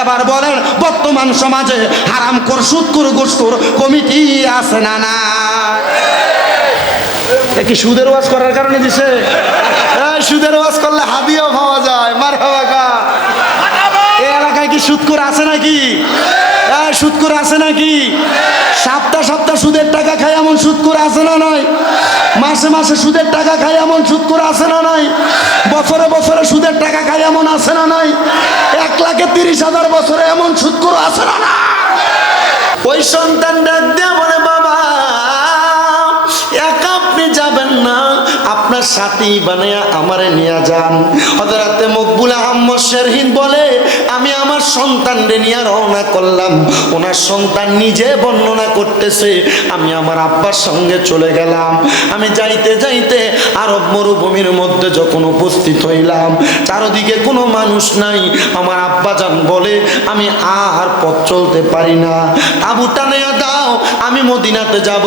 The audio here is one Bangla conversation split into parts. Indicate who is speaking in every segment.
Speaker 1: এবার বলেন বর্তমান সমাজে হারাম কর সুৎকুর কর ঘুষ কমিটি আছে না না এ কি সুদের ওয়াজ করার কারণে দিছে? এই সুদের ওয়াজ করলে হাবিও পাওয়া যায় মার হাওয়া এই এলাকায় কি সুৎকুর আছে নাকি? এই সুদকুর আছে নাকি? সপ্তাহ সপ্তাহ সুদের টাকা খায় এমন সুদকুর আছে না নাই? মাসে মাসে সুদের টাকা খায় এমন সুদকুর আছে না নাই? বছরে বছরে সুদের টাকা খায় এমন আছে না নাই? এক লাখে তিরিশ হাজার বছরে এমন সুদকুর আছে না না ওই সন্তান ডাক বলে, বাবা, একা আপনি যাবেন না। আপনার সাথেই বানিয়ে আমারে নিয়ে যান। হজরাতে মকবুল আহম্মদ শেরহিন বলে আমি আমার সন্তানরে নিয়ে রওনা করলাম। ওনার সন্তান নিজে বর্ণনা করতেছে, আমি আমার আব্বার সঙ্গে চলে গেলাম। আমি যাইতে যাইতে আরব মরুভূমির মধ্যে যখন উপস্থিত হইলাম, চারদিকে কোনো মানুষ নাই। আমার আব্বা যান বলে, আমি আর পথ চলতে পারি না। আবু টানে দাও, আমি মদিনাতে যাব।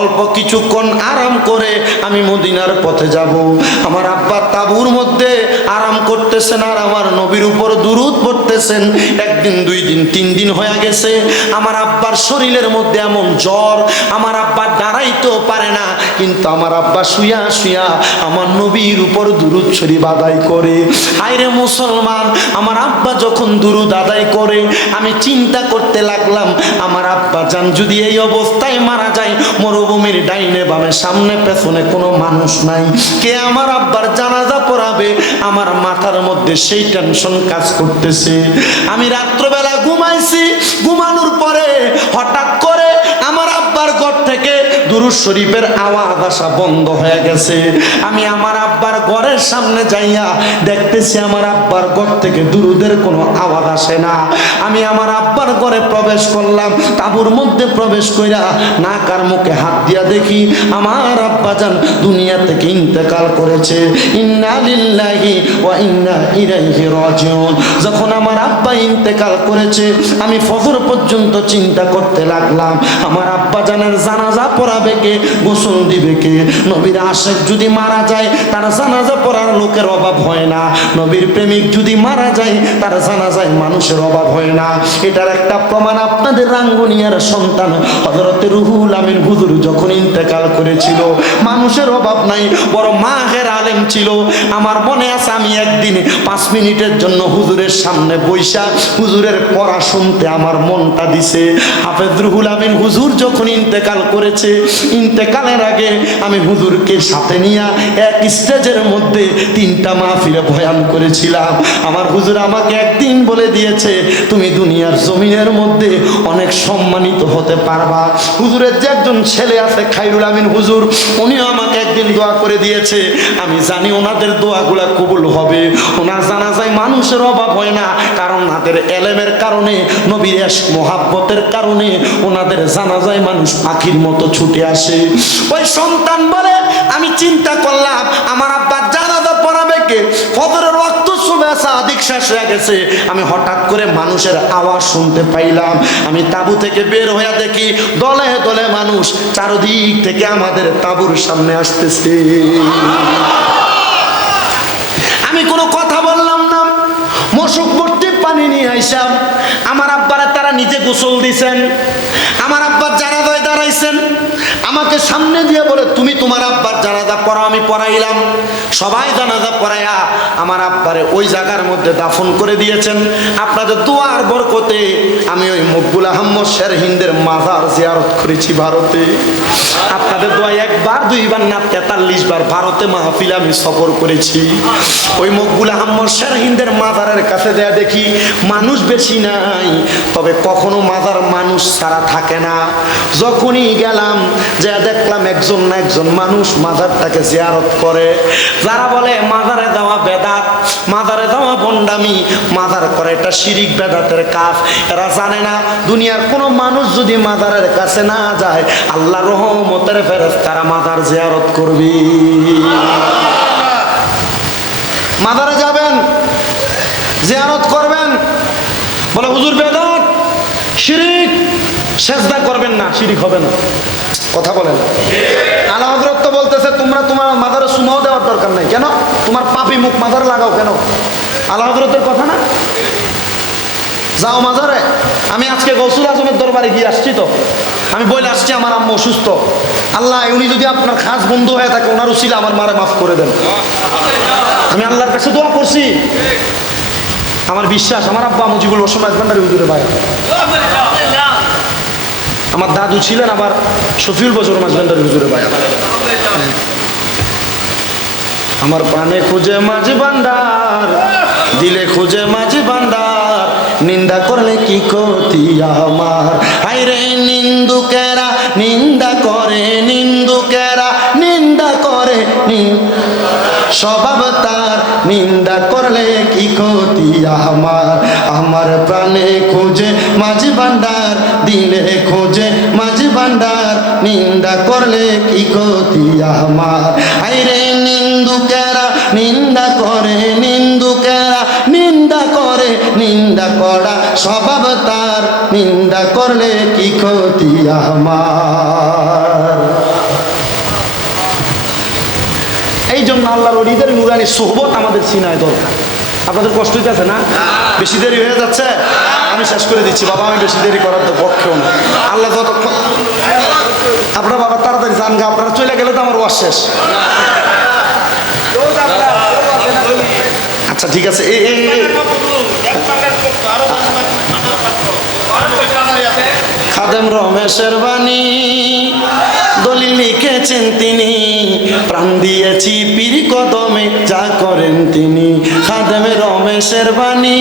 Speaker 1: অল্প কিছুক্ষণ আরাম করে আমি মদিনার পথে যাব। আমার আব্বা তাবুর মধ্যে আরাম করতেছেন আর আমার নবীর উপর দুরুদ পড়তেছেন। একদিন, দুই দিন, তিন দিন হয়ে গেছে। আমার আব্বার শরীরের মধ্যে এমন জ্বর, আমার আব্বা দাঁড়াইতেও পারে না। কিন্তু আমার আব্বা শুয়া শুয়া আমার নবীর উপর দুরুদ শরীফ আদায় করে। আইরে মুসলমান, আমার আব্বা যখন দুরুদ আদায় করে, আমি চিন্তা করতে লাগলাম, আমার আব্বা যান যদি এই অবস্থায় মারা যায়, মরুভূমির ডাইনে বামে সামনে পেছনে কোনো মানুষ নাই। কে আমার আব্বার জানাজা পড়াবে? আমার মাথার মধ্যে সেই টেনশন কাজ করতেছে। আমি রাত্রবেলা ঘুমাইছি ঘুমানোর পরে হঠাৎ করে আমার আব্বার ঘর থেকে দুরুদ শরীফের আওয়াজ আসা বন্ধ হয়ে গেছে। আমি আমার আব্বার ঘরের সামনে যাইয়া দেখতেছি আমার আব্বার ঘর থেকে দুরুদের কোনো আওয়াজ আসে না। আমি আমার আব্বার ঘরে প্রবেশ করলাম, তাবুর মধ্যে প্রবেশ কইরা নাকার মুখে হাত দিয়া দেখি আমার আব্বা যান দুনিয়া থেকে ইন্তেকাল করেছে। ইন্না লিল্লাহি ওয়া ইন্না ইলাইহি রাজিউন। যখন আমার আব্বা ইন্তেকাল করেছে, আমি ফজর পর্যন্ত চিন্তা করতে লাগলাম। আমার আব্বা জানের জানাজা পড়াবে কে গোসল দিবে কে? নবীর আশেক যদি মারা যায়, তার জানাজা পড়ার লোকের অভাব হয় না। নবীর প্রেমিক যদি মারা যায়, তার জানাজায় মানুষের অভাব হয় না। এটার একটা প্রমাণ আপনাদের রাঙ্গুনিয়ার সন্তান হজরতে রুহুল আমিন হুজুর যখন ইন্তেকাল করেছিল, মানুষের অভাব নাই, বড় মাহের আলেম ছিল। আমার মনে আছে আমি একদিন পাঁচ মিনিটের জন্য হুজুরের সামনে বৈশা হুজুরের পড়া শুনতে আমার মনটা দিছে। হাফেজ রুহুল আমিন হুজুর যখন ইন্তেকাল করেছে ইন্তেকালের আগে আমি হুজুরকে সাথে নিয়ে এক স্টেজের মধ্যে তিনটা মাহফিলে বয়ান করেছিলাম। আমার হুজুর আমাকে একদিন বলে দিয়েছে, তুমি দুনিয়ার জমিনের মধ্যে অনেক সম্মানিত হতে পারবা। হুজুরের যে একজন ছেলে আছে, খাইরুল আমিন হুজুর, উনিও আমাকে একদিন দোয়া করে দিয়েছে, আমি জানি ওনাদের দোয়াগুলা কবুল হবে। ওনার জানা যায় মানুষের অভাব হয় না, কারণ ওনাদের এলেমের কারণে, নবীর মহাব্বতের কারণে ওনাদের জানা যায় মানুষ পাখির মতো ছুটে আসে। ওই সন্তান বলে, আমি চিন্তা করলাম, আমার আব্বা জানাজা পড়াবে কে? ফজরের রক্ত সময় আদিক শেষ হয়ে গেছে। আমি হঠাৎ করে মানুষের আওয়াজ শুনতে পাইলাম। আমি তাবু থেকে বের হয়ে দেখি, দলে দলে মানুষ চারদিক থেকে আমাদের তাবুর সামনে আসতেছে। আমি কোনো কথা বললাম না। মশুক ভর্তি পানি নিয়ে আইসাম। আমার আব্বারা নিজে গোসল দিছেন? আমার আব্বার জানাজায় দাঁড়াইছেন। আমাকে সামনে দিয়ে বলে, তুমি তোমার আব্বার জানাজা পড়া, আমি পড়াইলাম। সবাই জানাজা পড়াইয়া আমার আব্বারে ওই জায়গার মধ্যে দাফন করে দিয়েছেন। আপনাদের দুয়ার বরকতে আমি ওই মকবুল আহম্মদ শের হিন্দের মাজার জিয়ারত করেছি ভারতে। আপনাদের দোয়া একবার, দুইবার না, তেতাল্লিশ বার ভারতে মাহফিল আমি সফর করেছি। ওই মকবুল আহম্মদ শের হিন্দের মাজারের কাছে দেয়া দেখি, মানুষ বেশি নাই, তবে কখনো মাজার মানুষ ছাড়া থাকে না। যখনই গেলাম, যে দেখলাম একজন না একজন মানুষ মাজারটাকে জিয়ারত করে। যারা বলে, মাজারে দেওয়া বেদাত, মাজারে দেওয়া বন্ডামি মাজার করে এটা শিরিক বেদাতের কাজ। এরা জানে না, দুনিয়ার কোনো মানুষ যদি মাজারের কাছে না যায়, আল্লাহ রহমতের ফেরত তারা মাজার জিয়ারত করবি। মাদারে যাবেন, জিয়ারত করবেন। বলে, হুজুর বেদাত সেজদা করবেন না, শিরিক হবে না। কথা বলেন। আল্লাহ হজরত তো বলতেছে, তোমরা তোমার মাদারে সুমাও দেওয়ার দরকার নাই। কেন? তোমার পাপি মুখ মাদার লাগাও কেন? আল্লাহ হজরতের কথা না? যাও মাজারে। আমি আজকে গৌসুল আজমের দরবারে গিয়ে আসছি তো। আমি বলে আসছি, আমার আম্মু অসুস্থ। আল্লাহ, উনি যদি আপনার খাস বন্ধু হয়ে থাকে, ওনার উচিলে আমার মারে মাফ করে দেন। আমি আল্লাহর কাছে দোয়া করছি। আমার বিশ্বাস, আমার আব্বা মুজিবুল রসম ভান্ডারি হুজুরে ভাই আমার দাদু ছিলেন আবার শফিউল বছর মাঝভান্ডারি হুজুরে ভাই। আমার পানে খুঁজে মাঝি ভান্ডার দিলে খুঁজে মাঝি ভান্ডার নিন্দা করলে কি ক্ষতি আমার? হাইরে নিন্দুকেরা নিন্দা করে, নিন্দুকেরা নিন্দা করে স্বভাব তার নিন্দা করলে কি ক্ষতি আমার? আমার প্রাণে খোঁজে মাঝি ভান্ডার, দিলে খোঁজে মাঝি ভান্ডার, নিন্দা করলে কি ক্ষতি আমার? আইরে নিন্দুকেরা, নিন্দা করে নিন্দুকেরা, নিন্দা করে নিন্দা করা স্বভাব তার, নিন্দা করলে কি ক্ষতি আমার? আল্লাহর অলিদের নুরানি সোহবত আমাদের সিনায় দরকার। আপনাদের কষ্ট হইতেছে না? বেশি দেরি হয়ে যাচ্ছে? আমি শেষ করে দিচ্ছি। বাবা, আমি বেশি দেরি করার তো পক্ষেও না। আল্লাহ যতক্ষণ আপনার বাবা তাড়াতাড়ি যান গা। আপনারা চলে গেলে তো আমার ওয়াশ শেষ। আচ্ছা ঠিক আছে। এই- খাদেম রমেশের বাণী। দলিল লিখেছেন তিনি, প্রাণ দিয়েছি পীর কদমে, যা করেন তিনি। খাদেম রমেশের বাণী,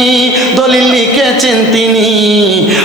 Speaker 1: দলিল লিখেছেন তিনি,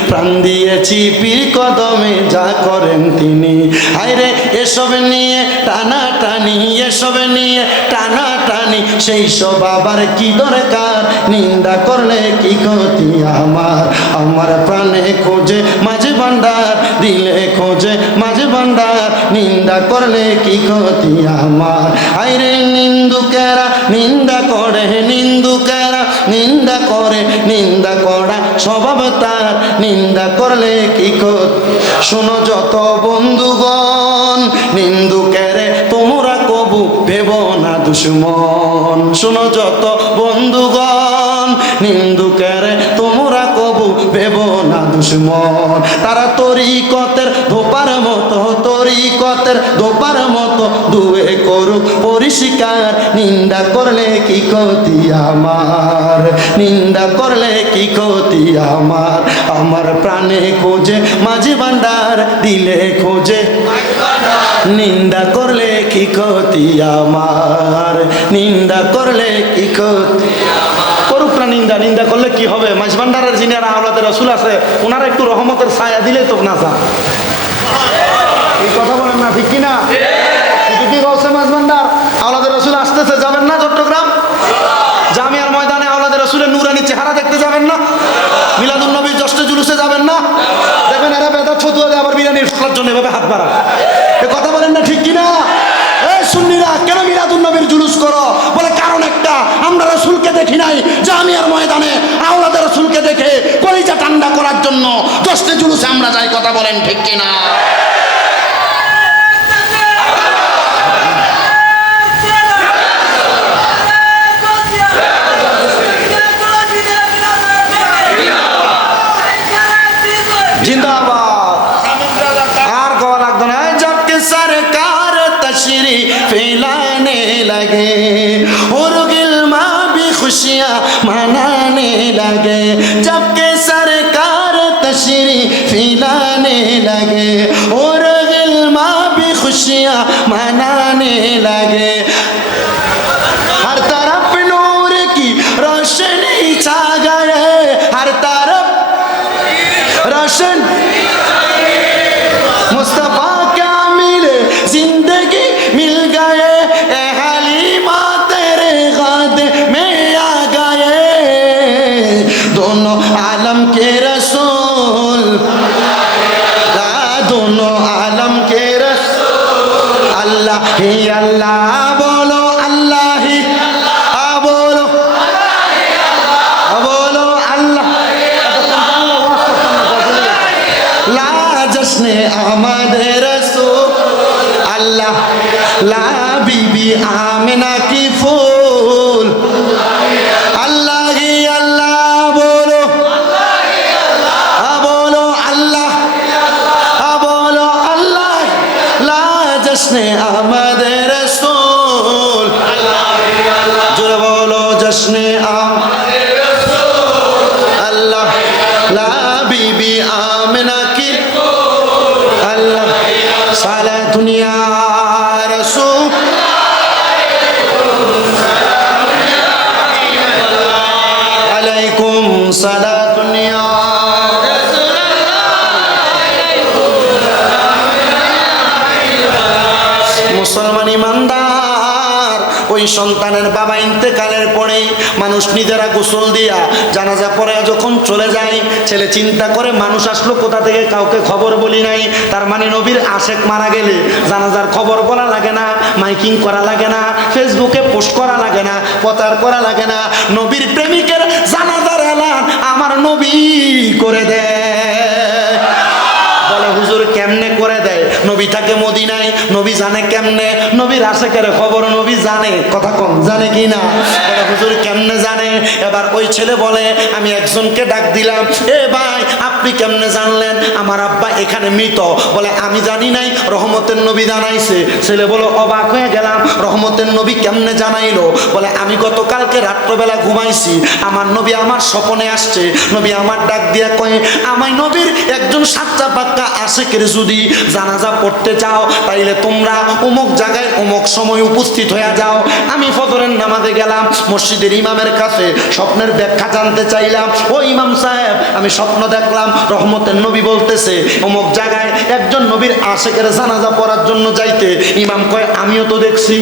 Speaker 1: প্রাণ দিয়েছি পীর কদমে, যা করেন তিনি। আইরে এসব নিয়ে টানা টানি এসব নিয়ে টানা টানি সেই সব আবার কি দরকার? নিন্দা করলে কি ক্ষতি আমার? আমার প্রাণে খোঁজে মাঝে ভান্ডার দিলে খোঁজে মাঝে ভান্ডার নিন্দা করলে কি ক্ষতি আমার? আইরে নিন্দুকেরা, নিন্দা করে নিন্দুকেরা, নিন্দা করে নিন্দা করা স্বভাব তার, নিন্দা করলে কি ক্ষতি? শোনো যত বন্ধুগণ, নিন্দুকেরে তোমরা কবু ভেব না দুশ্মন। শোনো যত বন্ধুগণ নিন্দুকেরে, তোমরা কবু ভেব না দুশ্মন। তারা তরিকতের ধোপার মতো, তরিকতের ধোপার মতো দুয়ে করুক পরিষ্কার। নিন্দা করলে কি ক্ষতি আমার? নিন্দা করলে কি ক্ষতি আমার? আমার প্রাণে খোঁজে মাঝে ভান্ডার, দিলে খোঁজে নিন্দা করলে কি ক্ষতি আমার? নিন্দা করলে কি ক্ষতি না নিন্দা নিন্দা করলে কি হবে? মাঝ ভান্ডারের যিনি আর আওলাদের রসুল আছে ওনারা একটু রহমতের ছায়া দিলে তো না যা এই কথা বলেন না, ঠিক কিনা? কি বলছে মাঝভান্ডার আওলাদের রসুল আসতেছে, যাবেন না চট্টগ্রাম? জামিয়ার ময়দানে আওলাদের রসুলের নুরানি চেহারা দেখতে যাবেন না? মিলাদুল নবীর জষ্টে জুলুসে যাবেন না? দেখবেন এরা বেদা ছতুয়া দিয়ে আবার বিরিয়ানি ফেলার জন্য এভাবে হাত বাড়া এ কথা বলেন না ঠিক কিনা এই সুন্নিরা কেন মিলাদুল নবীর জুলুস করো বলে কারণ একটা আমরা রসুলকে দেখি নাই জামিয়ার ময়দানে আওলাদের রসুলকে দেখে কলিজা ঠান্ডা করার জন্য জষ্টে জুলুসে আমরা যাই, কথা বলেন ঠিক কিনা? खुशियाँ मनाने लगे जबकि सरकार तशरी फैलाने लगे। और गिल्मा भी खुशियाँ मनाने लगे। সন্তানের বাবা ইন্তেকালের পরে মানুষ নিজেরা গোসল দিয়া জানাজা পরে যখন চলে যায়, ছেলে চিন্তা করে, মানুষ আসলো কোথা থেকে? কাউকে খবর বলি নাই। তার মানে নবীর আশেক মারা গেলে জানাজার খবর বলা লাগে না, মাইকিং করা লাগে না, ফেসবুকে পোস্ট করা লাগে না, প্রচার করা লাগে না। নবীর প্রেমিকের জানাজার এলান আমার নবী করে দেয়। নবী থাকে মদিনায়, নবী জানে কেমনে নবীর আশেকের খবর নবী জানে। কথা কম, জানে কি না? হুজুর কেমনে জানে? এবার ওই ছেলে বলে, আমি একজনকে ডাক দিলাম, এ ভাই আপনি কেমনে জানলেন? আমার আব্বা এখানে মৃত। বলে, আমি জানি নাই, রহমতের নবী জানাইছে। ছেলে বলো, অবাক হয়ে গেলাম, রহমতের নবী কেমনে জানাইলো? বলে, আমি গতকালকে রাত্রবেলা ঘুমাইছি। আমার নবী আমার স্বপনে আসছে। নবী আমার ডাক দিয়া কয়ে, আমায় নবীর একজন সাচ্চা পাক্কা আশেকের যদি জানাজা পড়তে চাও, তাইলে তোমরা অমুক জায়গায় অমুক সময় উপস্থিত হয়ে যাও। আমি ফজরের নামাজে গেলাম, মসজিদের ইমামের কাছে স্বপ্নের ব্যাখ্যা জানতে চাইলাম। ও ইমাম সাহেব, আমি স্বপ্ন দেখলাম রহমতের নবী বলতেছে, অমুক জায়গায় একজন নবীর আশেকের জানাজা পড়ার জন্য যাইতে ইমাম কয়, আমিও তো দেখছি।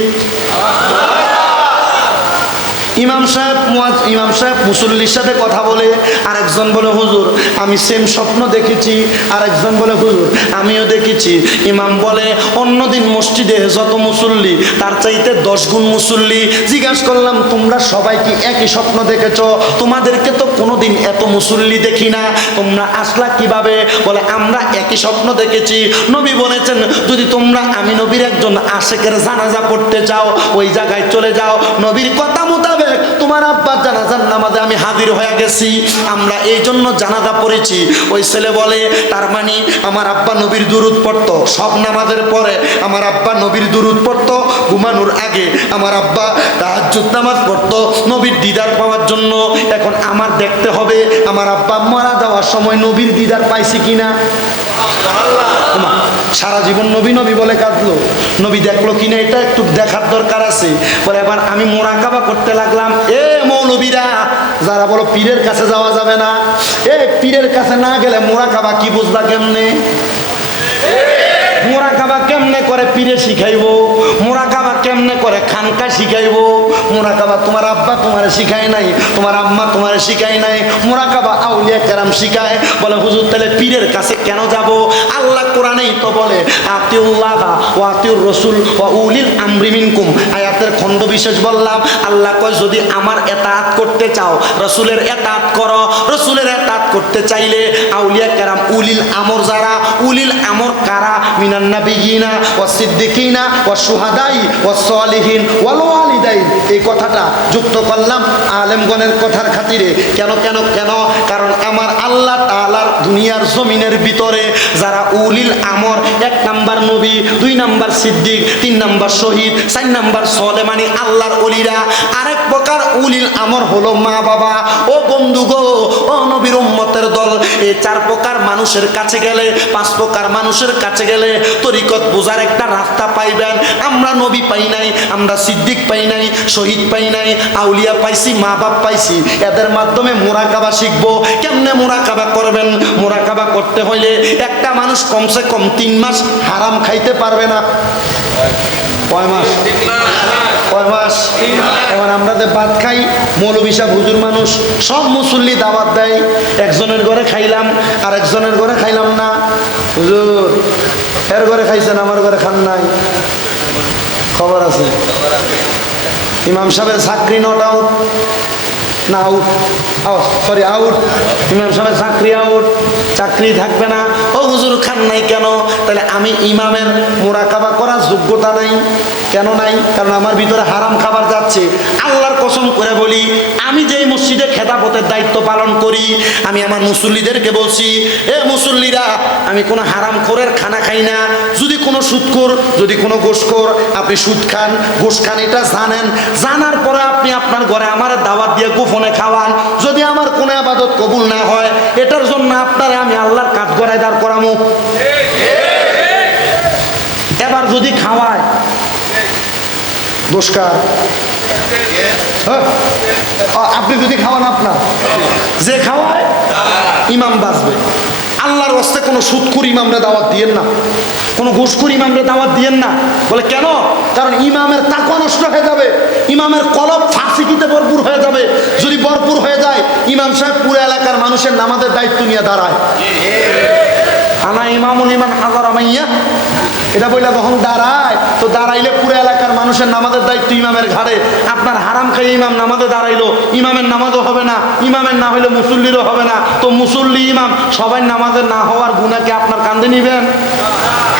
Speaker 1: ইমাম সাহেব ইমাম সাহেব মুসল্লির সাথে কথা বলে, আরেকজন বলে, হুজুর, আমি সেম স্বপ্ন দেখেছি। আরেকজন বলে, হুজুর, আমিও দেখেছি। ইমাম বলে, অন্যদিন মসজিদে যত মুসল্লি, তার চাইতে দশ গুণ মুসল্লি। জিজ্ঞাসা করলাম, তোমরা সবাই কি একই স্বপ্ন দেখেছ? তোমাদেরকে তো কোনোদিন এত মুসল্লি দেখি না। তোমরা আসলা কীভাবে? বলে, আমরা একই স্বপ্ন দেখেছি। নবী বলেছেন, যদি তোমরা আমি নবীর একজন আশেকের জানাজা পড়তে চাও, ওই জায়গায় চলে যাও। নবীর কথা মোতাবেক তোমার আব্বা জানাজার নামাজে আমি হাজির হয়ে গেছি। আমরা এই জন্য জানাজা পড়েছি। ওই ছেলে বলে, তার মানে আমার আব্বা নবীর দুরুদ পড়তো। সব নামাজের পরে আমার আব্বা নবীর দুরুদ পড়তো। ঘুমানোর আগে আমার আব্বা তাহাজ্জুদ নামাজ পড়তো নবীর দিদার পাওয়ার জন্য। এখন আমার দেখতে হবে, আমার আব্বা মারা যাওয়ার সময় নবীর দিদার পাইছি কিনা? সারা জীবন নবী নবী বলে কাঁদলো। নবী দেখল কিনা এটা একটু দেখার দরকার আছে। বলে এবার আমি মোরাকাবা করতে লাগলাম, এ মৌলবীরা, যারা বলো পীরের কাছে যাওয়া যাবে না, এ পীরের কাছে না গেলে মোরাকাবা কি বুঝবা কেমনে? মোরাকাবা কেমনে করে পীরে শিখাইবো? খানকা শিখাইবো? মোরাকাবা তোমার আব্বা তোমার শিখায় নাই, তোমার আম্মা তোমার শিখায় নাই মোরাকাবা আউলিয়া কেরাম শিখায়, বলে, হুজুর, তাহলে পীরের কাছে কেন যাব? আল্লাহ কোরআনেই তো বলে, আতিউল্লাহ ও আতিউর রসুল ও উলিল আমরি মিনকুম। আয়াতের খণ্ড বিশেষ বললাম, আল্লাহ কয়, যদি আমার এতাত করতে চাও, রসুলের এতাত করো। রসুলের এতাত করতে চাইলে আউলিয়া কেরাম উলিল আমর যারা, উলিল আমর কারা? মিনান্না নাবিয়িনা ওয়া সিদ্দিকিনা ওয়া শুহাদাই ওয়া সালিহিন ওয়ালিদাইন এই কথাটা যুক্ত করলাম আলেমগণের কথার খাতিরে। কেন কেন কেন? কারণ আমার আল্লাহ তাআলার দুনিয়ার জমিনের ভিতরে যারা উলিল আমর, এক নাম্বার নবী, দুই নাম্বার সিদ্দিক, তিন নাম্বার শহীদ, চার নাম্বার সলে মানে আল্লাহর অলিরা, আরেক প্রকার উলিল আমর হলো মা বাবা। ও বন্ধু গো, ও নবীর উম্মতের দল এই চার প্রকার মানুষের কাছে গেলে, পাঁচ প্রকার মানুষের কাছে গেলে তরিকত বোঝার একটা রাস্তা পাইবেন। আমরা নবী পাই নাই, আমরা সিদ্দিক পাই নাই, শহীদ পাই নাই, আউলিয়া পাইছি, মা বাপ পাইছি। এদের মাধ্যমে মোরাকাবা শিখব। কেমনে মোরাকাবা করবেন? মোরাকাবা করতে হইলে একটা মানুষ কমসে কম তিন মাস হারাম খাইতে পারবে না। কয় মাস? কয় মাস? এখন আমরা যে ভাত খাই, মৌলবী সাহেব হুজুর মানুষ, সব মুসল্লি দাওয়াত দেয়। একজনের ঘরে খাইলাম আর একজনের ঘরে খাইলাম না। হুজুর, এর ঘরে খাইছেন, আমার ঘরে খান নাই। খবর আছে। ইমাম সাহেবের চাকরি নট আউট না আউট সরি আউট ইমাম সাহেবের চাকরি আউট চাকরি থাকবে না। ও হুজুর খান নাই কেন? তাহলে আমি ইমামের মোরাকাবা করার যোগ্যতা নাই। কেন নাই? কারণ আমার ভিতরে হারাম খাবার যাচ্ছে আল্লাহর কসম করে বলি, আমি যেই মসজিদে খেদাপথের দায়িত্ব পালন করি, আমি আমার মুসল্লিদেরকে বলছি, এ মুসল্লিরা, আমি কোনো হারাম খোরের খানা খাই না। যদি কোনো সুদখোর যদি কোনো গোসখোর আপনি সুদ খান গোস খান, এটা জানেন। জানার পরে আপনি আপনার ঘরে আমার দাওয়াত দিয়ে গোপনে খাওয়ান। যদি আমার কোনো আবাদত কবুল না হয়, এটার জন্য আপনারা আমি আল্লাহর কাঠ গড়ায় দাঁড় করামো। এবার যদি খাওয়ায় দোষকার আপনি যদি খাওয়ান আপনার। যে খাওয়ায়, ইমাম বাঁচবে। আল্লাহর হস্তে কোনো সুৎকুর ইমামরা দাওয়াত দিয়েন না। কোনো ঘুষখুর ইমামরা দাওয়াত দিয়েন না। বলে, কেন? কারণ ইমামের তাকওয়া নষ্ট হয়ে যাবে। ইমামের কলব ফাঁসিকিতে ভরপুর হয়ে যাবে। যদি ভরপুর হয়ে যায়, ইমাম সাহেব পুরো এলাকার মানুষের নামাজের দায়িত্ব নিয়ে দাঁড়ায়। আনা ইমামুল ইমান হাজার আমাইয়া এটা বইলা যখন দাঁড়ায়, তো দাঁড়াইলে পুরো এলাকার মানুষের নামাজের দায়িত্ব ইমামের ঘাড়ে। আপনার হারাম খাইয়ে ইমাম নামাজে দাঁড়াইলো, ইমামের নামাজও হবে না, ইমামের না হইলে মুসল্লিরও হবে না। তো মুসল্লি, ইমাম, সবাই নামাজের না হওয়ার গুণাকে আপনার কান্দে নিবেন?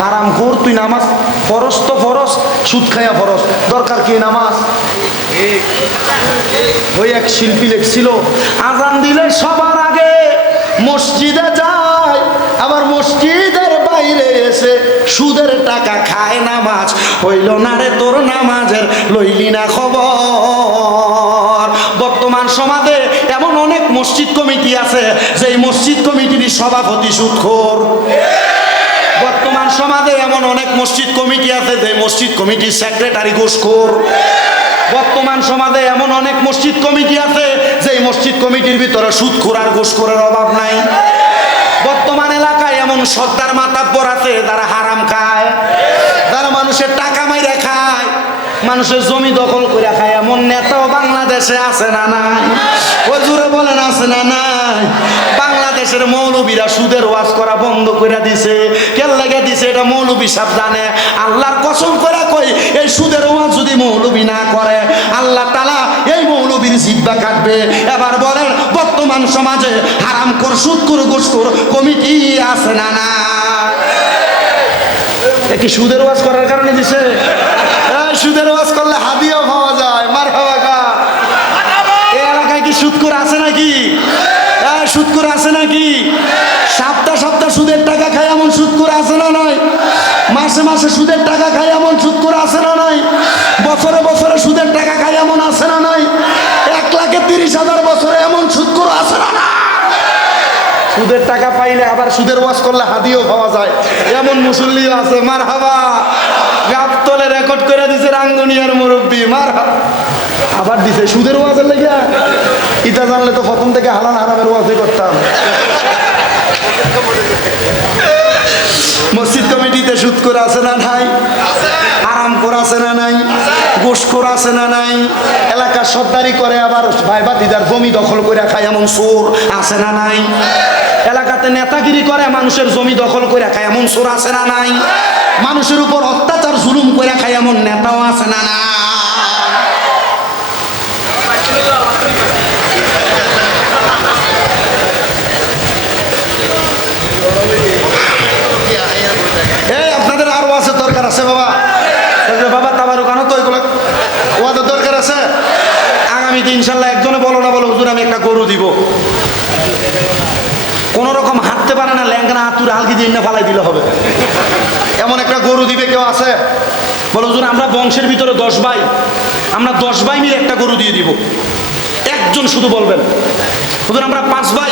Speaker 1: হারাম ঘোর, তুই নামাজ ফরস তো ফরস সুদ খাইয়া ফরস দরকার কি নামাজ? ওই এক শিল্পী লেখছিল, আজান দিলে সবার আগে মসজিদে যায়, আবার এসে সুদের টাকা খায় নামাজ। হইল না রে তোর নামাজের, লইলি না খবর। বর্তমান সমাজে এমন অনেক মসজিদ কমিটি আছে, যেই মসজিদ কমিটির সভাপতি সুদখোর বর্তমান সমাজে এমন অনেক মসজিদ কমিটি আছে যে মসজিদ কমিটির সেক্রেটারি ঘুষখোর। বর্তমান সমাজে এমন অনেক মসজিদ কমিটি আছে যে মসজিদ কমিটির ভিতরে সুদখোর আর ঘুষখোরের অভাব নাই। সর্দার মাতাব্বর আছে যারা হারাম খায়। যারা মানুষের টাকা মাইরা খায়। মানুষের জমি দখল করে খায়। এমন নেতাও বাংলাদেশে আছে না নাই? ওই জুড়ে বলেন, আছে না নাই? বাংলাদেশের মৌলবীরা সুদের ওয়াজ করা বন্ধ করে দিছে। কেন লেগে দিছে? এটা মৌলবী সাহেব জানে। আল্লাহর কসম করে কই, এই সুদের ওয়াজ যদি মৌলবী না করে, আল্লাহ তালা এই মৌলবীর জিব্বা কাটবে। এবার বলেন বর্তমান সমাজে হারাম কর, সুদ কর গোস কর, কমিটি আছে না না কি সুদের ওয়াজ করার কারণে দিছে? সুদের ওয়াজ করলে হাদিও পাওয়া যায় মার এই এলাকায় কি সুদকুর আছে নাকি? এই সুদকুর আছে নাকি? সপ্তাহ সপ্তাহ সুদের টাকা খায় এমন সুদকুর আছে না নয় মাসে মাসে সুদের সুদের ওয়াজ করলে হাদিও পাওয়া যায়। এমন মুসল্লিও আছে মার হাবা গাবতলে রেকর্ড করে দিছে রাঙ্গুনিয়ার মুরব্বী মার। আবার দিছে সুদের ওয়াজের লেগে। ইটা জানলে তো প্রথম থেকে হালান হারামের ওয়াজই করতাম। মসজিদ কমিটিতে সুদ করে আছে না নাই? আরাম করে আছে না নাই? গোস করে আছে না নাই? এলাকার সর্দারি করে আবার ভাই বাতিদার জমি দখল করে খায় এমন চোর আছে না নাই? এলাকাতে নেতাগিরি করে, মানুষের জমি দখল করে খায়, এমন সুর আছে না নাই? মানুষের উপর অত্যাচার, জুলুম করে খায়, এমন নেতাও আছে না না দিয়ে ফালাই দিলে হবে। এমন একটা গরু দিবে কেউ আছে? বলো, হুজুর, আমরা বংশের ভিতরে দশ ভাই। আমরা দশ ভাই মিলে একটা গরু দিয়ে দিব। একজন শুধু বলবেন। হুজুর, আমরা পাঁচ ভাই।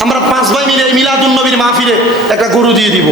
Speaker 1: আমরা পাঁচ ভাই মিলে মিলাদুল নবীর মাহফিলে একটা গরু দিয়ে দিব।